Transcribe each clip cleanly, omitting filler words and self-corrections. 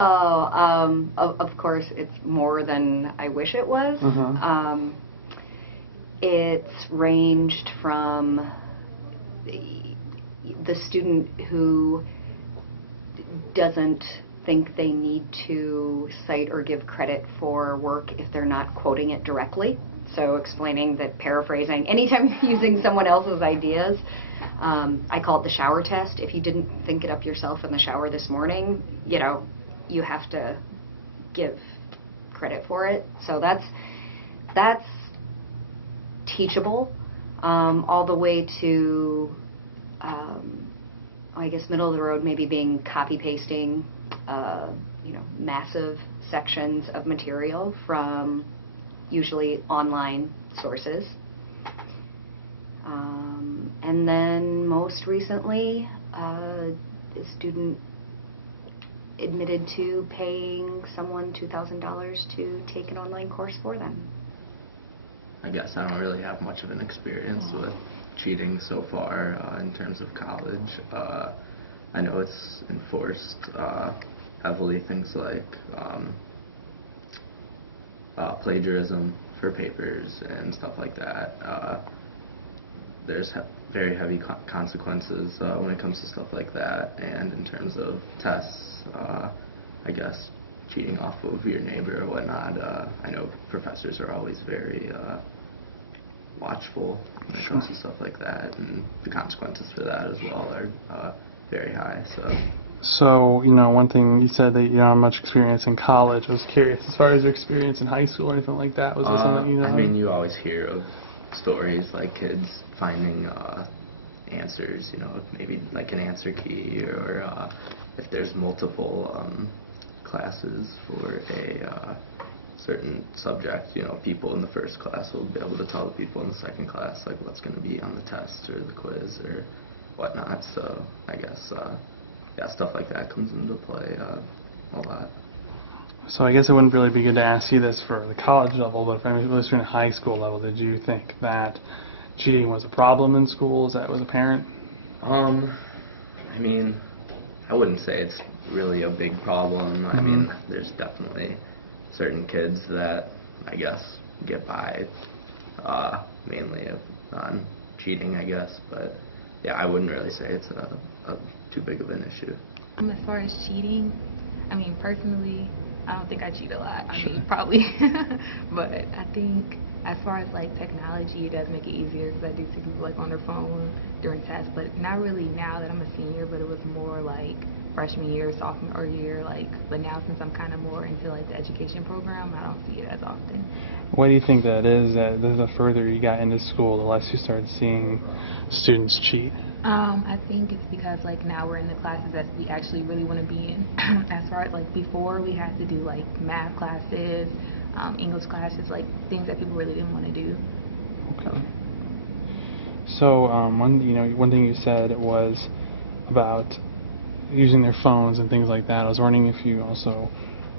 Oh, of course, it's more than I wish it was. It's ranged from the student who doesn't think they need to cite or give credit for work if they're not quoting it directly. So explaining that paraphrasing, anytime you're using someone else's ideas, I call it the shower test. If you didn't think it up yourself in the shower this morning, you have to give credit for it. So that's teachable, all the way to, I guess, middle of the road maybe being copy pasting, massive sections of material from usually online sources. And then most recently, a student admitted to paying someone $2,000 to take an online course for them. I guess I don't really have much of an experience with cheating so far in terms of college. I know it's enforced heavily, things like plagiarism for papers and stuff like that. There's very heavy consequences when it comes to stuff like that, and in terms of tests, I guess cheating off of your neighbor or whatnot, I know professors are always very watchful when it comes to stuff like that, and the consequences for that as well are very high. So, one thing you said that you don't have much experience in college. I was curious, as far as your experience in high school or anything like that, was there something you know? I mean, you always hear of stories like kids finding answers, maybe like an answer key, or if there's multiple classes for a certain subject, people in the first class will be able to tell the people in the second class like what's going to be on the test or the quiz or whatnot. So I guess stuff like that comes into play a lot. So I guess it wouldn't really be good to ask you this for the college level, but if I was in a high school level, did you think that cheating was a problem in school? Is that was apparent? I mean, I wouldn't say it's really a big problem. I mean, there's definitely certain kids that I guess get by mainly on cheating, I guess, but yeah, I wouldn't really say it's a too big of an issue. As far as cheating, I mean, personally, I don't think I cheat a lot. I mean, probably, but I think as far as like technology, it does make it easier because I do see people like on their phone during tests, but not really now that I'm a senior, but it was more like freshman year, sophomore year, but now since I'm kind of more into like the education program, I don't see it as often. Why do you think that is, that the further you got into school, the less you started seeing students cheat? I think it's because like now we're in the classes that we actually really want to be in. As far as like before, we had to do like math classes, English classes, like things that people really didn't want to do. Okay. So one thing you said was about using their phones and things like that. I was wondering if you also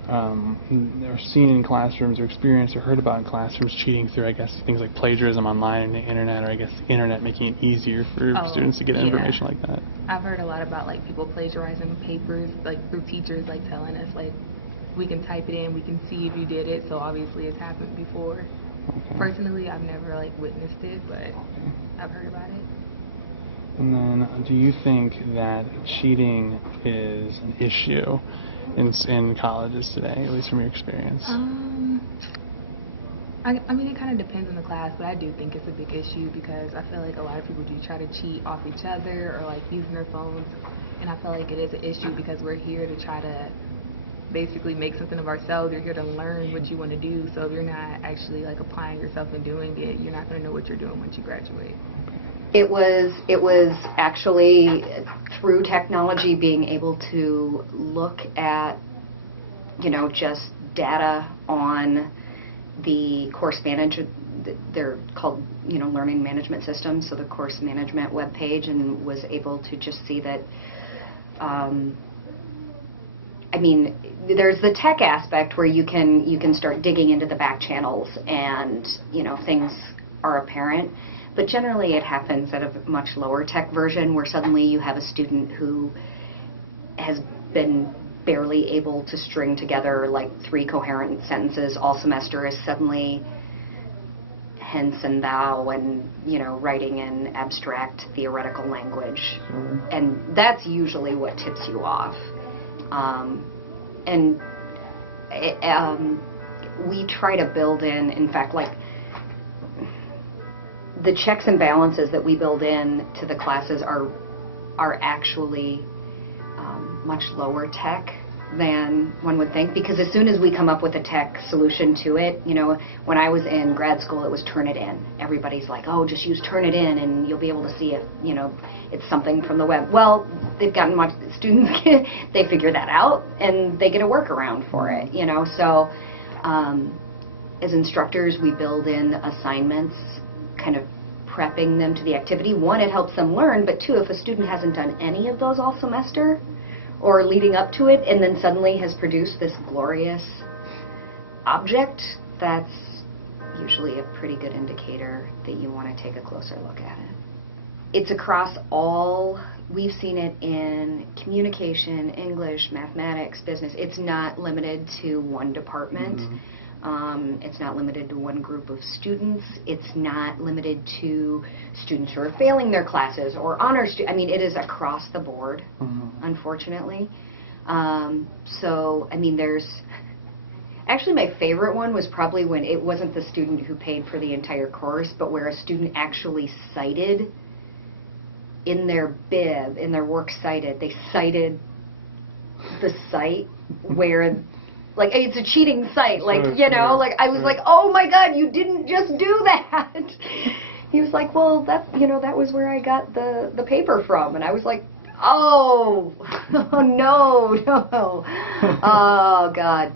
are seen in classrooms or experienced or heard about in classrooms cheating through, I guess, things like plagiarism online and the internet, or I guess the internet making it easier for students to get information like that. I've heard a lot about like people plagiarizing papers, like through teachers like telling us like we can type it in, we can see if you did it, so obviously it's happened before. Okay. Personally, I've never like witnessed it, but I've heard about it. And then, do you think that cheating is an issue in colleges today, at least from your experience? I mean, it kind of depends on the class, but I do think it's a big issue because I feel like a lot of people do try to cheat off each other or like using their phones, and I feel like it is an issue because we're here to try to basically make something of ourselves. You're here to learn what you want to do, so if you're not actually like applying yourself and doing it, you're not going to know what you're doing once you graduate. It was actually through technology being able to look at, just data on the course management. They're called, learning management systems, so the course management webpage, and was able to just see that, I mean, there's the tech aspect where you can start digging into the back channels and, things are apparent. But generally it happens at a much lower tech version where suddenly you have a student who has been barely able to string together like 3 coherent sentences all semester is suddenly hence and thou and, you know, writing in abstract theoretical language. Sure. And that's usually what tips you off. We try to build in fact, like, the checks and balances that we build in to the classes are actually much lower tech than one would think, because as soon as we come up with a tech solution to it, you know, when I was in grad school, it was Turnitin. Everybody's like, oh, just use Turnitin and you'll be able to see if, you know, it's something from the web. Well, they've gotten much, students, they figure that out and they get a workaround for it, you know. So as instructors, we build in assignments, kind of prepping them to the activity. One, it helps them learn, but two, if a student hasn't done any of those all semester or leading up to it and then suddenly has produced this glorious object, that's usually a pretty good indicator that you want to take a closer look at it. It's across all, we've seen it in communication, English, mathematics, business. It's not limited to one department. It's not limited to one group of students. It's not limited to students who are failing their classes or honors. I mean, it is across the board, unfortunately. So, I mean, there's... Actually, my favorite one was probably when it wasn't the student who paid for the entire course, but where a student actually cited in their bib, in their works cited, they cited the site where... Like, it's a cheating site, like, Sure, you know, sure, like, I was like, oh my God, you didn't just do that. He was like, well, that, you know, that was where I got the paper from. And I was like, oh, oh no. Oh, God.